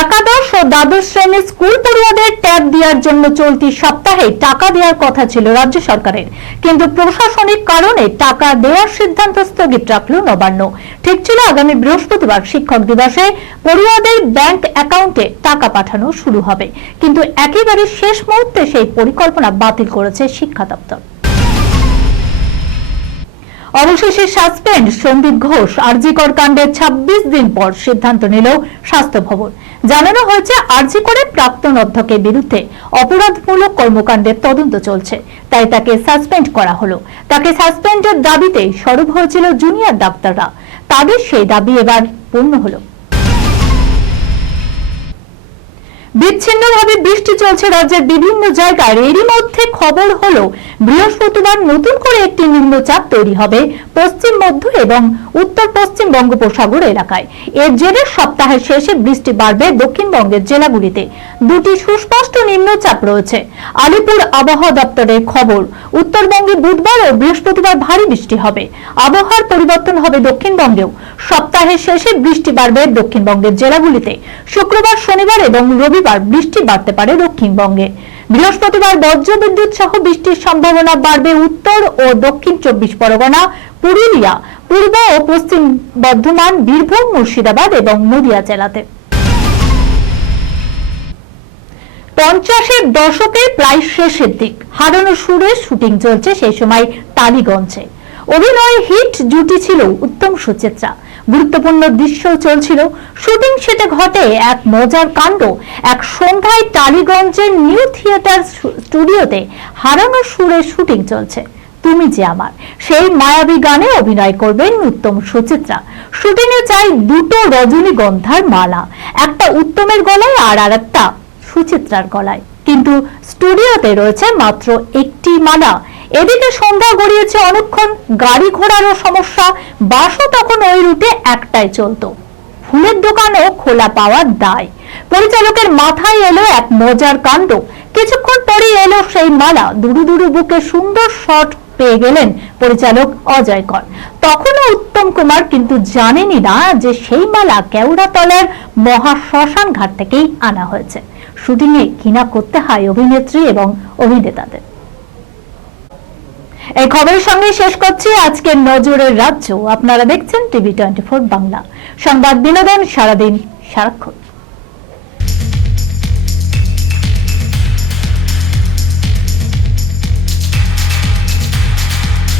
একাদশ ও দ্বাদশ শ্রেণির স্কুল পড়ুয়াদের ট্যাব দেওয়ার জন্য চলতি সপ্তাহে টাকা দেওয়ার কথা ছিল রাজ্য সরকারের। কিন্তু প্রশাসনিক কারণে টাকা দেওয়ার সিদ্ধান্ত স্থগিত রাখল নবান্ন। ঠিক ছিল আগামী বৃহস্পতিবার শিক্ষক দিবসে পড়ুয়াদের ব্যাংক অ্যাকাউন্টে টাকা পাঠানো শুরু হবে। কিন্তু একেবারে শেষ মুহূর্তে সেই পরিকল্পনা বাতিল করেছে শিক্ষা দপ্তর। অবশেষে সাসপেন্ড সন্দীপ ঘোষ, আরজিকর কাণ্ডের ২৬ দিন পর সিদ্ধান্ত নিল স্বাস্থ্য ভবন। জানানো হয়েছে আরজিকরের প্রাক্তন অধ্যক্ষের বিরুদ্ধে অপরাধমূলক কর্মকাণ্ডের তদন্ত চলছে। তাই তাকে সাসপেন্ড করা হলো। তাকে সাসপেন্ডের দাবিতে সরব হয়েছিল জুনিয়র ডাক্তাররা। তাদের সেই দাবি এবার পূর্ণ হলো। বিচ্ছিন্নভাবে বৃষ্টি চলছে রাজ্যের বিভিন্ন জায়গায়। এরই মধ্যে খবর হলো বৃহস্পতিবার নতুন করে একটি নিম্নচাপ তৈরি হবে পশ্চিম, মধ্য এবং উত্তর পশ্চিম বঙ্গোপসাগর এলাকায়। এর জেরে সপ্তাহের শেষে বৃষ্টি বাড়বে দক্ষিণবঙ্গের জেলাগুলিতে। দুটি সুস্পষ্ট নিম্নচাপ রয়েছে। আলিপুর আবহাওয়া দপ্তরের খবর, উত্তরবঙ্গে বুধবার ও বৃহস্পতিবার ভারী বৃষ্টি হবে। আবহাওয়ার পরিবর্তন হবে দক্ষিণবঙ্গেও। সপ্তাহের শেষে বৃষ্টি বাড়বে দক্ষিণবঙ্গের জেলাগুলিতে। শুক্রবার, শনিবার এবং রবিবার বৃষ্টি বাড়তে পারে দক্ষিণবঙ্গে। বৃহস্পতিবার বজ্রবিদ্যুৎ সহ বৃষ্টির সম্ভাবনা বাড়বে উত্তর ও দক্ষিণ চব্বিশ পরগনা, পুরুলিয়া, পূর্ব ও পশ্চিম বর্ধমান, বীরভূম, মুর্শিদাবাদ এবং নদিয়া জেলাতে। পঞ্চাশের দশকে প্রায় শেষের দিক। হারানো সুরের শুটিং চলছে সেই সময় টালিগঞ্জে। অভিনয় হিট জুটি ছিল উত্তম সুচিত্রা। গুরুত্বপূর্ণ দৃশ্য চলছিল শুটিং সেটে ঘটে এক মজার কাণ্ড। এক সন্ধ্যায় টালিগঞ্জের নিউ থিয়েটার স্টুডিওতে হারানো সুরের শুটিং চলছে। তুমি যে আমার, সেই মায়াবী গানে অভিনয় করবেন উত্তম সুচিত্রা। শুটিংয়ে চাই দুটো রজনীগন্ধার মালা, একটা উত্তমের গলায় আর আর একটা সুচিত্রার গলায়। কিন্তু স্টুডিওতে রয়েছে মাত্র একটি মালা। এদিকে সন্ধ্যা গড়িয়েছে অনেকক্ষণ, গাড়ি ঘোড়ারও সমস্যা, বাসও তখন ওই রুটে একটাই চলতো। ফুলের দোকানও খোলা পাওয়ার দায়। পরিচালকের মাথায় এলো এক মজার কাণ্ড। কিছুক্ষণ পরে এলো সেই মালা। দুরু দুরু বুকে সুন্দর শট পেয়ে গেলেন পরিচালক অজয় কর। তখনও উত্তম কুমার কিন্তু জানেনই না যে সেই মালা কেওড়াতলার মহা শ্মশান ঘাট থেকেই আনা হয়েছে। শুটিংয়ে কিনা করতে হয় অভিনেত্রী এবং অভিনেতাদের। এই খবরের সঙ্গে শেষ করছি আজকের নজরের রাজ্য। আপনারা দেখছেন টিভি টোয়েন্টি বাংলা। সংবাদ বিনোদন সারাদিন সারাক্ষণ।